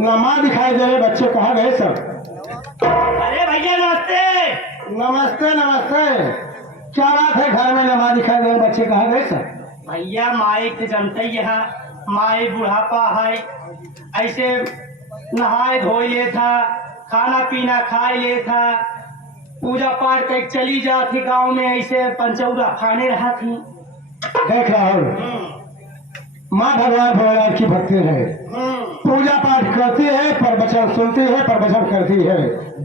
ना माँ दिखाई दे रहे, बच्चे कहाँ गए सब? अरे भैया नमस्ते। नमस्ते नमस्ते। क्या बात है, घर में ना माँ दिखाई दे रहे, बच्चे कहाँ गए सब? भैया माई के जनते यहाँ माई बुढ़ापा है, ऐसे नहाए धोई ले था, खाना पीना खाए ले था, पूजा पाठ कर चली जाती गांव में, ऐसे पंचौरा खाने रहा थी। देख रहा हूँ माँ भगवान भगवान की भक्ति है, पूजा पाठ करती है, प्रवचन सुनती है, प्रवचन करती है।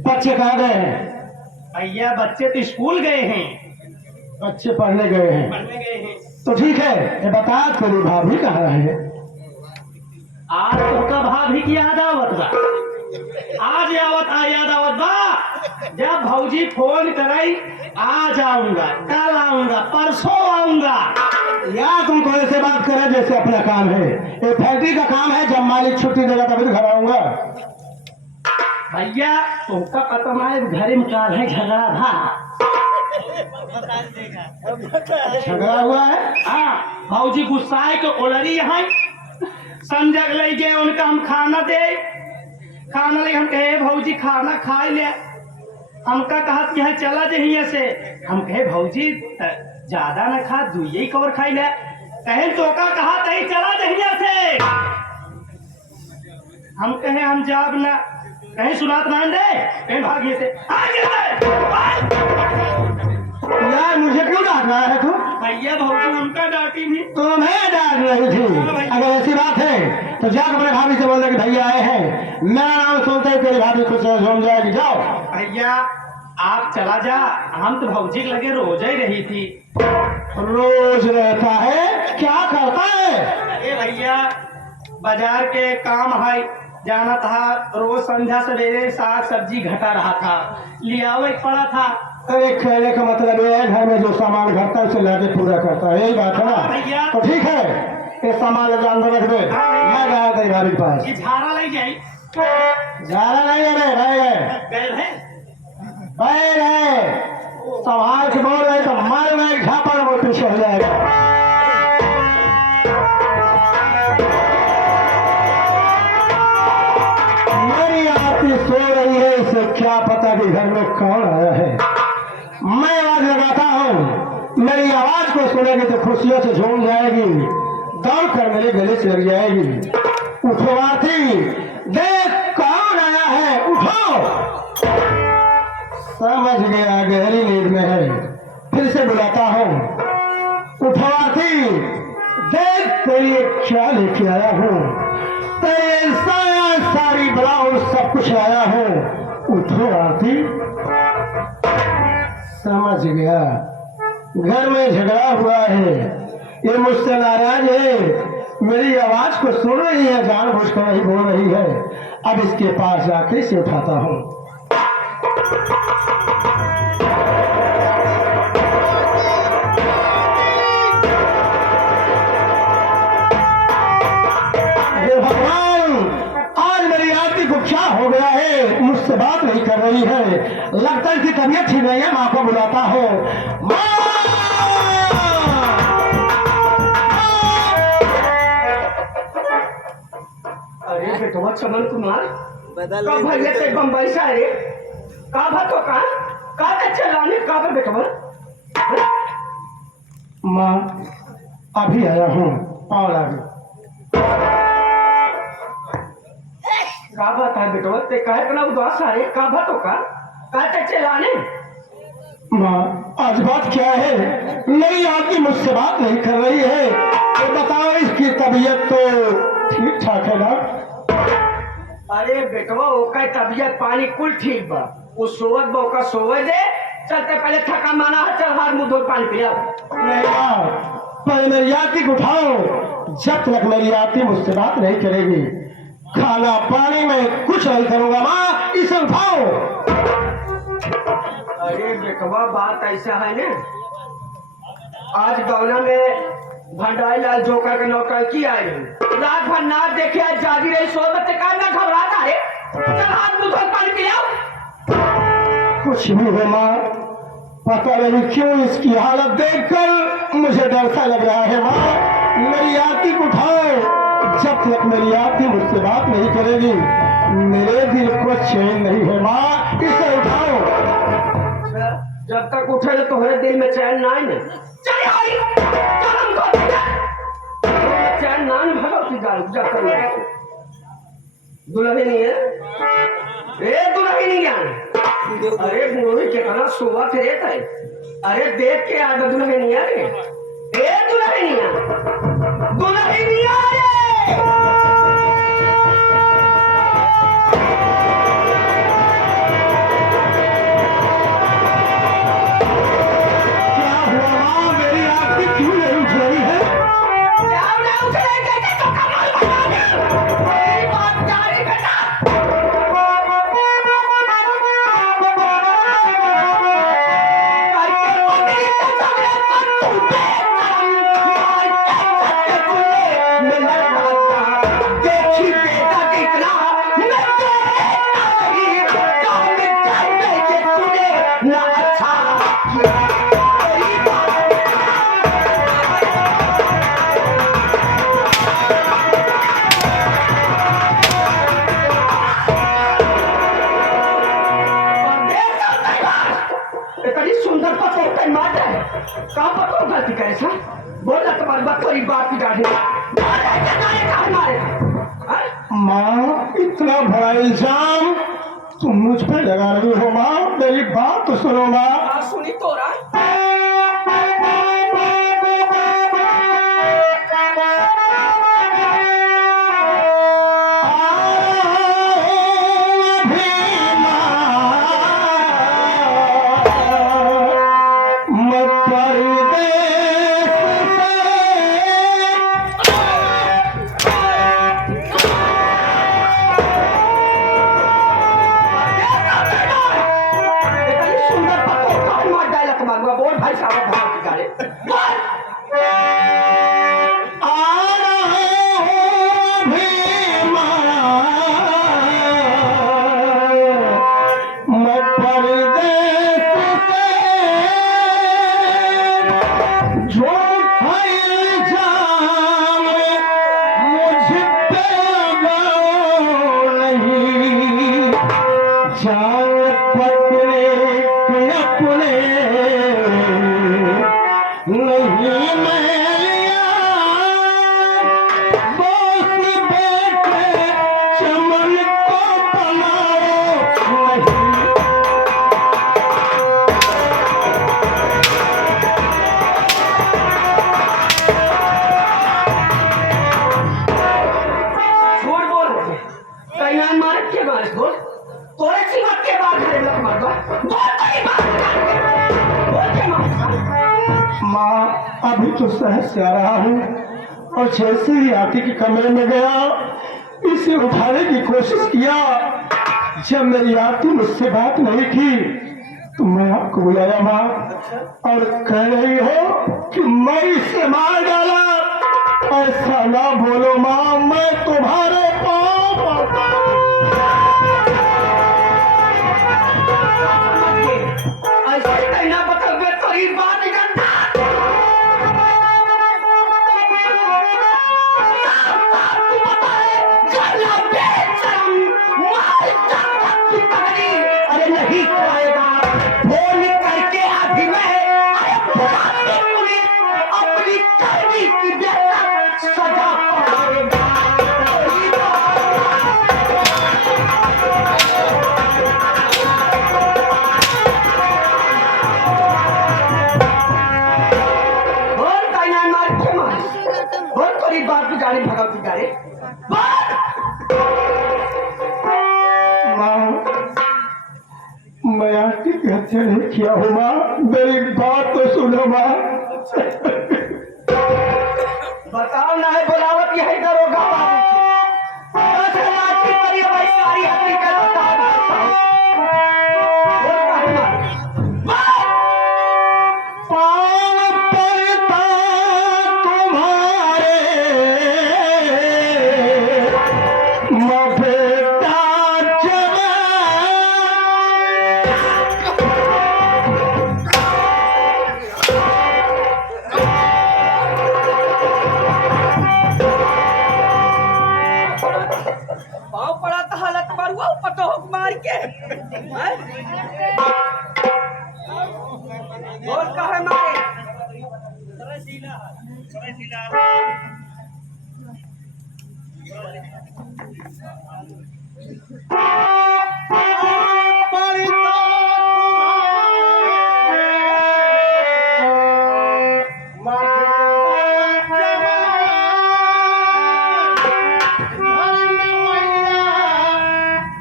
बच्चे कहाँ गए हैं? भैया बच्चे तो स्कूल गए हैं, बच्चे पढ़ने गए हैं। पढ़ने गए हैं। तो ठीक है, ये बता तेरी भाभी कहाँ है? आज तो भाभी की याद आवत बा, आज याद आवत बा। जब भौजी फोन कराई आ जाऊंगा, कल आऊंगा, परसों आऊंगा। या तुमको ऐसे बात करे जैसे अपना काम है, ये फैक्ट्री का काम है, जब मालिक छुट्टी देगा तभी तो घर आऊंगा। भैया तुमका पता है घर में काल है झगड़ा था, झगड़ा हुआ है? हाँ भौजी गुस्साए के ओलरी है, समझ ले गए उनका हम खाना दे, खाना ले हम कहे भौजी खाना खाए ले, हमका कहा कि है चला जहिए से, हम कहे भौजी ज्यादा न खा, दुइये कवर खाई ले, कहे तो का कहा तही चला जहिए से, हम कहे हम जाब ना, कहे सुनात मान दे, कहे भागिए से यार मुझे क्यों डांट रहा है तू? भैया भौजी हमका डांटी भी, तुम्हें डांट रही थी? अगर ऐसी बात है तो जाकर अपने भाभी से बोल दे कि भैया आए हैं, मेरा नाम सुनते ही तेरी भाभी खुश हो जाएगी। जाओ। भैया आप चला जा, हम तो भौजी के लगे रोज ही रही थी। रोज रहता है? क्या करता है? अरे भैया बाजार के काम है, जाना था, रोज संध्या सवेरे साग सब्जी घटा रहा था, लिया पड़ा था। अरे कहने का मतलब ये है घर में जो सामान घटता है उसे लाके पूरा करता है, यही बात है भैया। ना? तो ठीक है, ये सामान लेकर अंदर रख दे, मैं गया तेरी भाभी के पास। ये झाड़ा ले जाई, ज्यादा नहीं है रे, रह गए गए है संभाल के बोल रहे तो मार में झापड़ वो पीछे हो जाएगा। मेरी आरती सो रही है, इसे क्या पता कि घर में कौन आया है। मैं आवाज लगाता हूँ, मेरी आवाज को सुनेगी तो खुशियों से झूम जाएगी, दौड़ कर मेरे गले से लग जाएगी। उठो आरती, देख कौन आया है, उठो। समझ गया गहरी नींद में है, फिर से बुलाता हूँ, उठो आरती, देख तेरी क्या लेके आया हूँ, तेरे साया सारी ब्लाउज सब कुछ आया हूँ, उठो आरती। समझ गया घर में झगड़ा हुआ है, ये मुझसे नाराज है, मेरी आवाज को सुन रही है, जानबूझकर नहीं बोल रही है। अब इसके पास जाके इसे उठाता हूँ। भगवान आज मेरी आरती को क्या हो गया है, मुझसे बात नहीं कर रही है, लगता है कि तबीयत ठीक नहीं है। माँ को बुलाता हूँ, माँ। अरे बेटवा चमन कुमार कब भैया ते बम्बई से आए, का भा तो का चलाने का भा बेटवा? माँ अभी आया हूँ, और आगे का बात है बेटवा, ते काहे कना उदास आए, का भा तो का चलाने? माँ आज बात क्या है, मेरी आदमी मुझसे बात नहीं कर रही है, तो बताओ इसकी तबीयत तो ठीक ठाक है ना? अरे बेटवा ओका तबीयत पानी कुल ठीक बा, वो सोवत बा, ओका सोवे दे, चलते पहले थका माना है, चल हाथ मुंह धो पानी पिलाओ। नहीं माँ, पहले मेरी आदमी को उठाओ, जब तक मेरी आदमी मुझसे बात नहीं करेगी खाना पानी में कुछ नहीं करूंगा। माँ इसे उठाओ। अरे बेटवा बात ऐसा है ना, आज गौना में भंडारी लाल जोकर के नौकर की आई, रात भर नाच देखे आज जागी रही, सो बच्चे का ना घबराता है, चल हाथ मुंह धो पानी पिलाओ। कुछ भी हो माँ, पता नहीं क्यों इसकी हालत देखकर मुझे डर सा लग रहा है। माँ मेरी आरती को उठाओ, जब तक मेरी आंखें मुझसे बात नहीं करेगी मेरे दिल को चैन नहीं है माँ। इसे उठाओ। जब तक उठे तो तुम्हारे दिल में चैन ना है। चैन ना भगवती गाल जब तक दुल्हन नहीं है। ए दुल्हन नहीं ज्ञान। अरे मूवी कितना सुबह फिर रहता है। अरे देख के आज दुल्हन नहीं आ रे। ए दुल्हन नहीं आ दुल्हन नहीं आ रे। माँ इतना बड़ा इल्जाम तुम मुझ पे लगा रही हो माँ। मेरी बात तो सुनो माँ। सुनी तो रहा। अभी तो शहर से आ रहा हूँ और जैसे ही आके के कमरे में गया इसे उठाने की कोशिश किया। जब मेरी आरती मुझसे बात नहीं की तो मैं आपको बुलाया माँ और कह रही हो कि मैं इसे मार डाला। ऐसा ना बोलो माँ, मैं तुम्हारे पाँव पड़ता हूँ। ऐसे कहना बता थोड़ी बात हत्या नहीं किया हो माँ, मेरी बात तो सुनो माँ। बताओ ना है बुलावत यही करोगा सारी हकीकत बोल का है मारे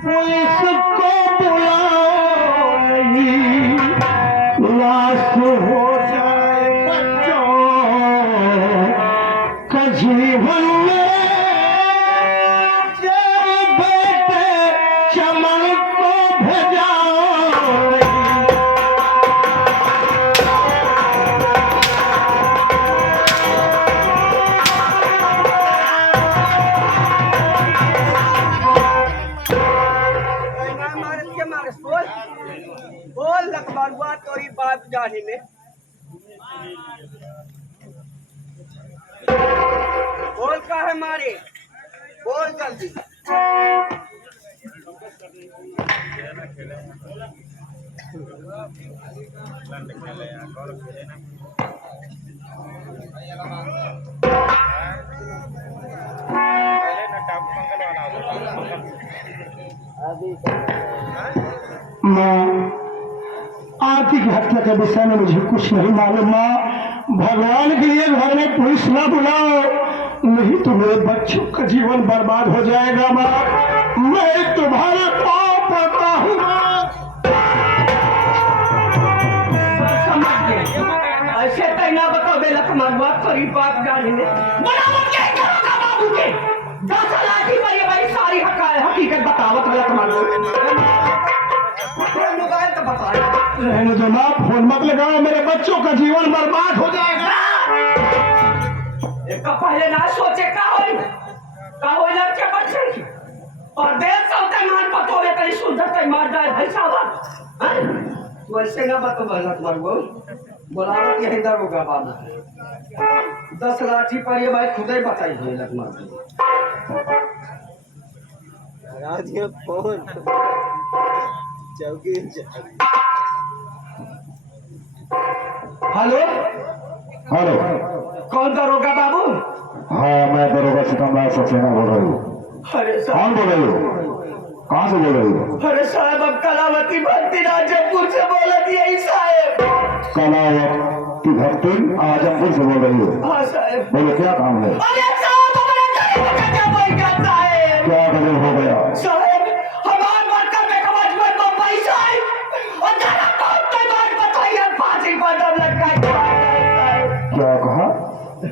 पुलिस को बुलाओ नहीं, लाश हो जाए बच्चों का जीवन में, तेरे बेटे चमन को भेजाओ नहीं। मारत के मारस बोल बोल लखबरुआ तोरी बात जानी में बोल का है मारे बोल जल्दी माँ, आरती की हत्या के विषय में मुझे कुछ नहीं मालूम माँ। भगवान के लिए घर में पुलिस ना बुलाओ, नहीं तो मेरे बच्चों का जीवन बर्बाद हो जाएगा माँ। मैं तुम्हारे पाँव पड़ता हूँ माँ। समझ गए ऐसे तैना बताओ बे लखबरुआ तोरी बात जानी में बनावट क्या करोगा बाबू के 10 लाठी पर ये भाई सारी हकीकत बतावत है लखबरुआ मोबाइल तो बता रहने दो माँ, फोन मत लगाओ, मेरे बच्चों का जीवन बर्बाद हो जाएगा। एक पहले ना सोचे का हो लड़के बच्चे की और देर चलते मान पतोले कहीं सुंदर कहीं मार जाए भाई साहब तू ऐसे ना बतो लखबरुआ बोलावत यही दर होगा बाबू 10 लाठी पर ये भाई खुद ही बताई हुई लखबरुआ फोन चौकी हेलो हेलो, कौन दरोगा बाबू हाँ मैं दरोगा सिकंदर सक्सेना बोल रही हूँ। अरे साहब कौन बोल रही हो, कहाँ से बोल रही हो? अरे साहब अब कलावती भक्ति राजपुर से बोला यही साहब कलावती भक्ति आजमपुर से बोल रही हो। हाँ साहब बोलो क्या काम है? अरे साहब हमारे गरीब का क्या बोल जाता है क्या गजब हो गया? साहब हमारे माता पे कमज में तो पैसा है और जरा कौन तो बात बताइए फांसी पर दम लटका क्या कहा?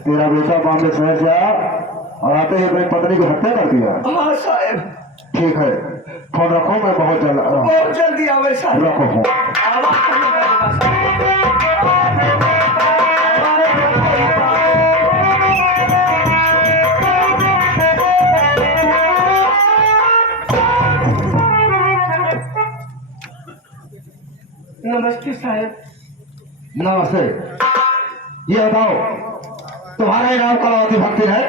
तेरा बेटा बॉम्बे शहर से आया और आते ही अपनी पत्नी की हत्या कर दिया। हाँ साहब ठीक है, फोन रखो, मैं बहुत जल्द बहुत जल्दी आवे साहब रखो फोन। आवाज करने का नमस्ते साहब नमस्ते, ये बताओ तुम्हारे गांव कलावती भक्ति है?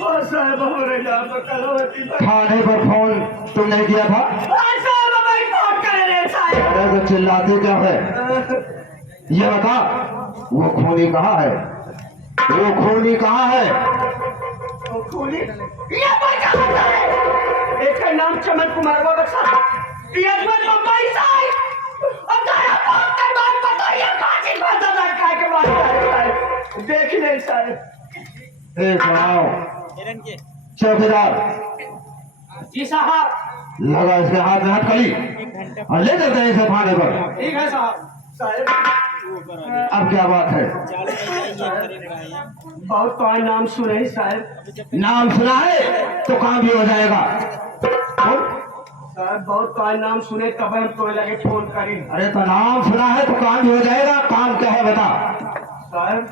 हाँ साहब हमारे यहाँ पर कलावती भक्ति थाने पर फोन तुम नहीं किया था? हाँ साहब हमारी फोन कर रहे साहब अरे तो चिल्लाती क्या है? ये बता वो खूनी कहाँ है? वो खूनी कहाँ है? खूनी ये बच्चा है एक का नाम चमन कुमार बाबा साहब ये मुंबई से आए और तारा फोन कर बात बताइए फांसी पर दम लटका के बात कर देख ले साहब एक आओ चौकीदार, जी साहब लगा इसके हाथ में हथकड़ी और ले चलते हैं इसे थाने पर। ठीक है साहब साहब अब क्या बात है? बहुत तो नाम सुने साहब नाम सुना है तो काम भी हो जाएगा। साहब बहुत तो नाम सुने तब हम तो लगे फोन करी अरे तो नाम सुना है तो काम भी हो जाएगा। काम क्या है बता? साहब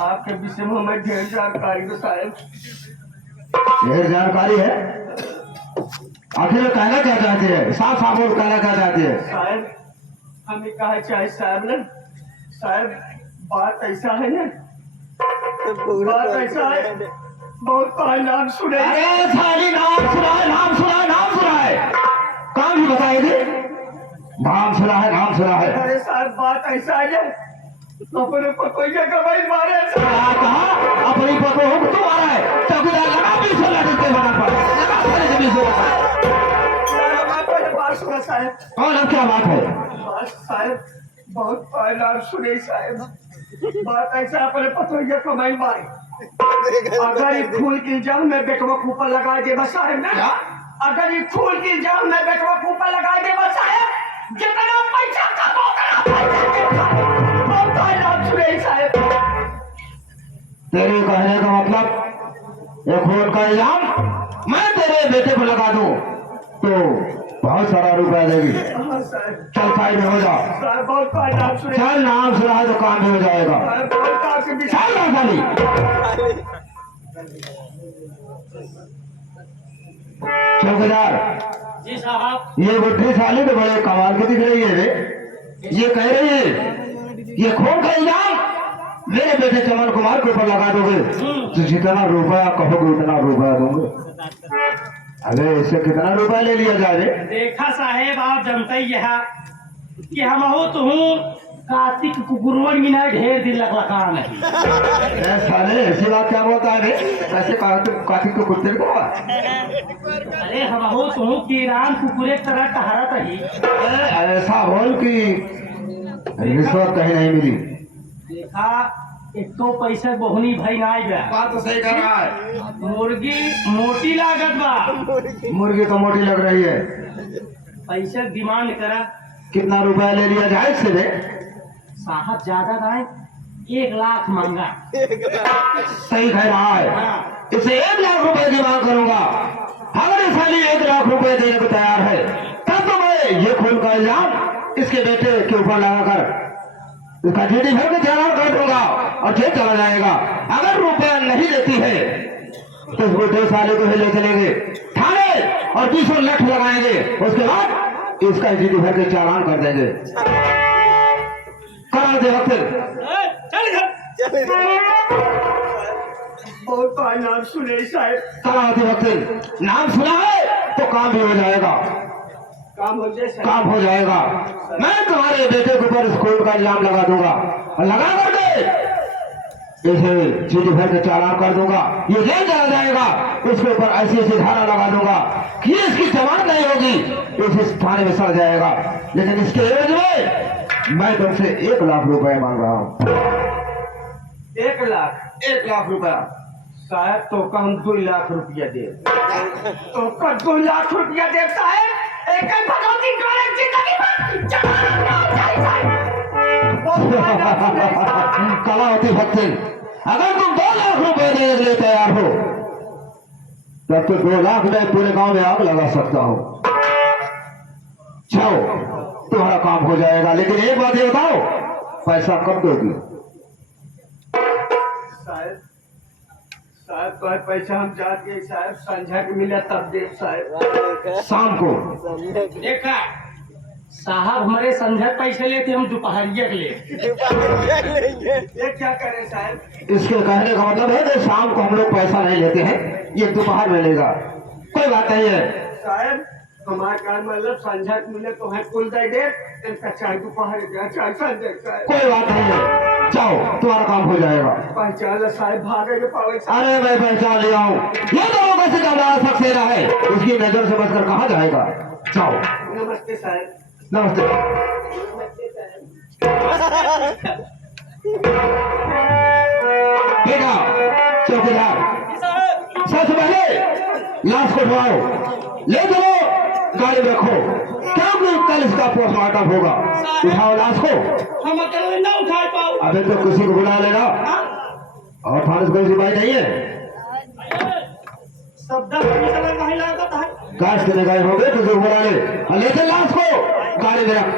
आपके विषय में हमें ढेर जानकारी दो साहब ढेर जानकारी है, आखिर कहना क्या चाहते हैं? साफ साफ बोल, कहना क्या चाहते हैं? साहब हमें कहा चाहे साहब ना साहब बात ऐसा है ना बात ऐसा है बहुत तो नाम सुने अरे सारी नाम सुना है, नाम सुना है, नाम सुना है, काम भी बताएंगे। नाम सुना है, नाम सुना है। अरे साहब बात ऐसा है ना अपने पतोइया कमाई मारे साहब। क्या कहा? अपनी पतो हुक तुम्हारा है, चौकीदार लगा 20 लड़के बना पर लगा सारे से 20 साहब आप पहले बात सुना साहब। कौन अब क्या बात है? बात साहब बहुत पहला सुने साहब। बात ऐसा अपने पतोइया कमाई मारे। अगर ये फूल की जाम में बेटवा ऊपर लगा दे बस साहब ना। क्या? अगर ये फूल की जाम में बेटवा ऊपर लगा दे बस साहब, जितना पैसा कमाओ उतना पैसा देता है। बहुत पहला सुने साहब। तेरे कहने का मतलब एक खून का इल्जाम मैं तेरे बेटे पर लगा दूं तो बहुत सारा रुपया देगी। हाँ साहब। चल साइड में हो जा। साहब बहुत पहला सुने। चल नाम सुना तो काम भी हो जाएगा। साहब बहुत आपके विचार। चल ना खाली। चौकीदार जी साहब। ये बुढ़ी साली तो बड़े कमाल की दिख रही है रे। ये कह रही है ये खून का इल्जाम मेरे बेटे चमन कुमार के ऊपर लगा दोगे तो जितना रुपया कहोगे उतना रुपया दूंगे। अरे इससे कितना रुपया ले लिया जाए रे? देखा साहेब आप जानते ही है कि हम हो तो हूँ कार्तिक कुकुरवन में ना ढेर दिन लगा नहीं। ए साले ऐसी बात क्या बोलता है रे? कैसे कार्तिक को कुत्ते को? अरे हम हो तो हूँ कि राम कुकुरे की तरह टहरा ही। ऐसा बोल कि रिश्वत कहीं नहीं मिली। देखा एक तो पैसा बहुनी भाई ना गया। बात तो सही कर रहा है। मुर्गी मोटी लागत बा, मुर्गी तो मोटी लग रही है। पैसा डिमांड करा। कितना रुपया ले लिया जाए इससे रे? साहब ज्यादा नहीं 1 लाख मांगा। सही कह रहा है। हाँ। इसे 1 लाख रुपए की मांग करूंगा। अगर ये साली 1 लाख रुपए देने को तैयार है तब तो मैं ये खून का इल्जाम इसके बेटे के ऊपर लगाकर इसका जीडी भर के चालान कर दूंगा और जेल चला जाएगा। अगर रुपया नहीं देती है तो इस बुढ़े साले को ही ले चलेंगे थाने और 20 लाख लगाएंगे। उसके बाद इसका जीडी भर के चालान कर देंगे। करा दे वक्त चल घर। बहुत पहला सुने साहब। करा दे वक्त नाम सुना है तो काम भी हो जाएगा। काम हो जाए साहब। काम हो जाएगा। मैं तुम्हारे बेटे के ऊपर स्कूल का इल्जाम लगा दूंगा और लगा करके इसे चीटी भर के चालान कर दूंगा। ये जेल चला जाएगा। इसके ऊपर ऐसी ऐसी धारा लगा दूंगा कि इसकी जमानत नहीं होगी। इस थाने में सड़ जाएगा। लेकिन इसके एवज में मैं तुमसे 1 लाख रुपए मांग रहा हूँ। 1 लाख। 1 लाख रुपया। साहब तो का हम 2 लाख रुपया दे। तो का 2 लाख रुपया दे साहब। एक भगवती करे जिंदगी में जमानत ना हो जाए साहब। बहुत पहला सुने साहब। कलावती भक्ति अगर तुम 2 लाख रुपए देने के लिए तैयार हो तब तो 2 लाख में पूरे गांव में आग लगा सकता हूं। जाओ तुम्हारा काम हो जाएगा। लेकिन एक बात ये बताओ पैसा कब दोगी? साहब साहब का पैसा हम जात गए साहब। संझा के मिला तब दे साहब। शाम को। देखा साहब हमारे संझा पैसे लेते हम दोपहरिया के लिए। ये क्या करे साहब? इसके कहने का मतलब है कि शाम को हम लोग पैसा नहीं लेते हैं, ये दोपहर में लेगा। कोई बात नहीं है। साहब हमारा काम मतलब संझा के मिले तो है कुल दे दे। इनका चाय दोपहर का चाय संझा साहब। कोई बात नहीं है। जाओ तुम्हारा काम हो जाएगा। पहचान साहब भागे के पावे साहब। अरे मैं पहचान लिया हूँ। ये दोनों में से ज्यादा सक्सेना है। उसकी नजर से बचकर कहाँ जाएगा? जाओ। नमस्ते साहब। नमस्ते। बेटा चौकीदार सबसे पहले लाश को उठाओ, ले चलो गाड़ी में रखो क्योंकि कल इसका पोस्टमार्टम होगा। उठाओ लाश को। हम अकेले ना उठा पाओ। अबे तो किसी को बुला लेना और थाने से कोई सिपाही नहीं है। शब्द नहीं लगता है। काश के गए होंगे तो जो बुला ले और ले चल लाश को गाड़ी में रख।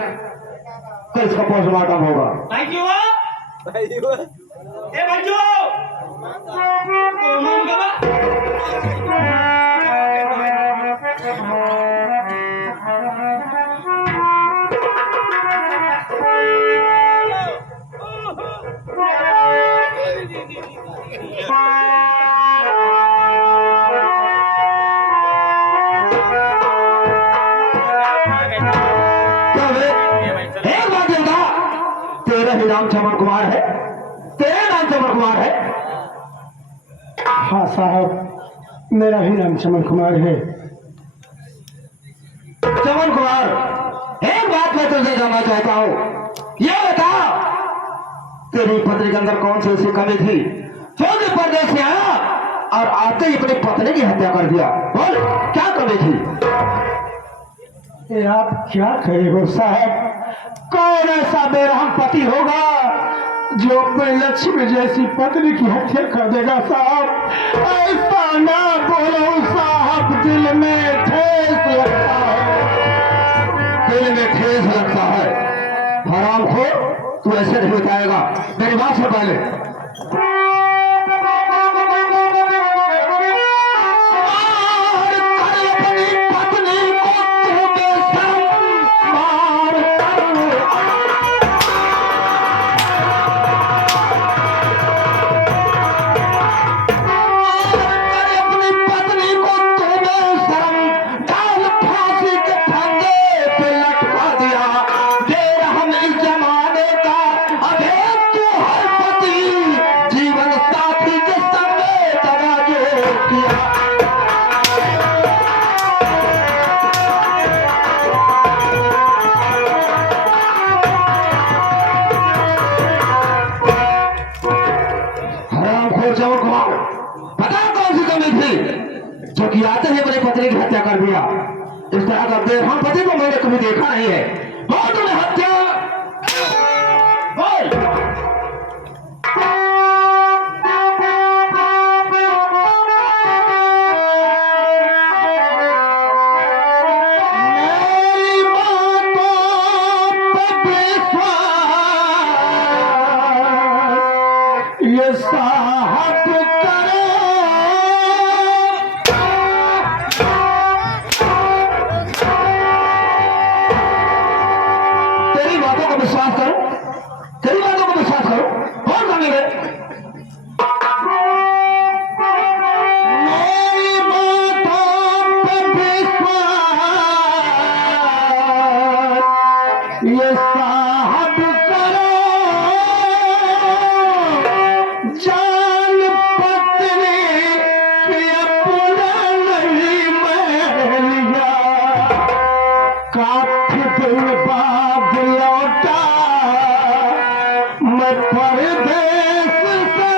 कल इसका पोस्टमार्टम होगा। भाई क्यों ए भाई क्यों तेरे तेरा ही नाम चमन कुमार है? तेरा नाम चमन कुमार है? हाँ साहब, मेरा ही नाम चमन कुमार है। चमन कुमार, एक बात मैं तुझसे जानना चाहता हूँ। यह बता, तेरी पत्नी के अंदर कौन सी ऐसी कमी थी जो कि परदेश से आया और आते ही अपनी पत्नी की हत्या कर दिया? बोल, क्या कमी थी? ये आप क्या कहे हो साहब? कौन ऐसा बेरहम पति होगा जो अपने लक्ष्मी जैसी पत्नी की हत्या कर देगा साहब? ऐसा ना बोलो साहब, दिल में ठेस लगता है। दिल में ठेस लगता है? हराम खो, तू ऐसे नहीं बताएगा। मेरी बात से पहले जो कि आते ही मेरे पत्नी की हत्या कर दिया। इस तरह का बेरहम पति को मैंने कभी देखा नहीं है। बहुत तुमने हत्या बोल। मेरी बातों पे विश्वास ये साहब करे। तेरी बातों को विश्वास करो, तेरी बातों को विश्वास करो। कौन करेंगे? मेरी बातों पे विश्वास ये साहब करो। जान पत्नी की अपना नहीं मैं लिया। काफी दिन बाद लौटा मैं परदेश से।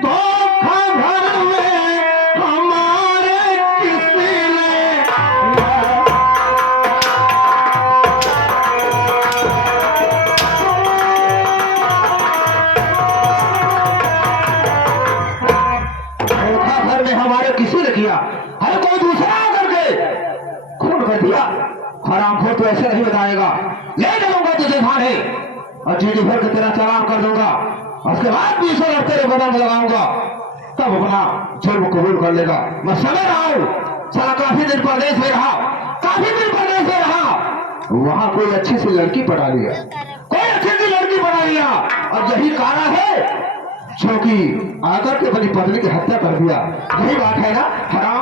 धोखा घर में हमारे किसी ने धोखा घर में हमारे किसी ने किया है? कोई दूसरा करके खून कर दिया? हराम खोर, तो ऐसे नहीं बताएगा। ले चलूंगा तुझे थाने और जीडी भर के तेरा चालान कर दूंगा। उसके बाद 20 वर्ष तेरे बदन में लगाऊंगा, तब अपना जुर्म कबूल कर लेगा। मैं समझ रहा हूँ, साला काफी दिन परदेश में रहा, काफी दिन परदेश में रहा, वहां कोई अच्छी सी लड़की पटा लिया, कोई अच्छी सी लड़की पटा लिया, और यही कारण है जो कि आकर के अपनी पत्नी की हत्या कर दिया। यही बात है ना हराम?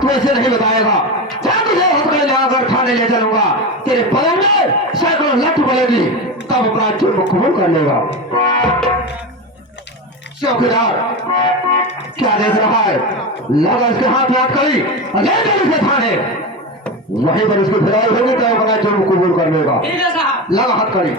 तू ऐसे नहीं बताएगा। जब तुझे हॉस्पिटल जाकर थाने ले चलूंगा, तेरे बदन में सैकड़ों लठ पड़ेगी, तब अपना जुर्म कबूल कर लेगा। चौकीदार क्या देख रहा है? लगा इसके हाथ में हाथ करी और ले चल इसे थाने। वहीं पर उसकी फिराई होगी, तब अपना जुर्म कबूल कर लेगा। लगा हाथ करी।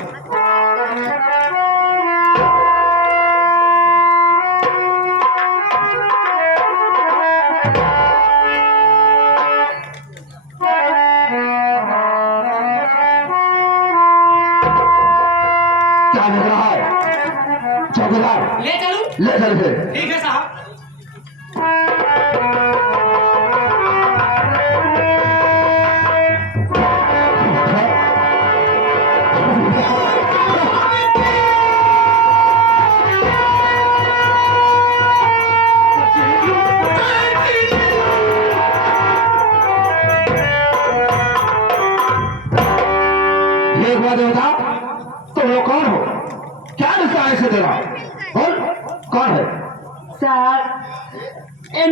क्या देख रहा है? चौकीदार ले चलूं? ले चल इसे। ठीक है साहब।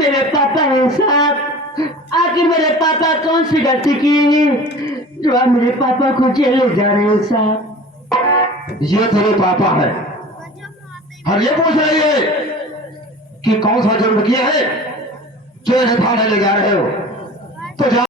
मेरे पापा हैं साहब। आखिर मेरे पापा कौन सी गलती की जो आप मेरे पापा को जेल ले जा रहे हैं साहब? ये तेरे पापा है और ये पूछ रही है कि कौन सा जुर्म किया है जो इन्हें थाने ले जा रहे हो? तो जा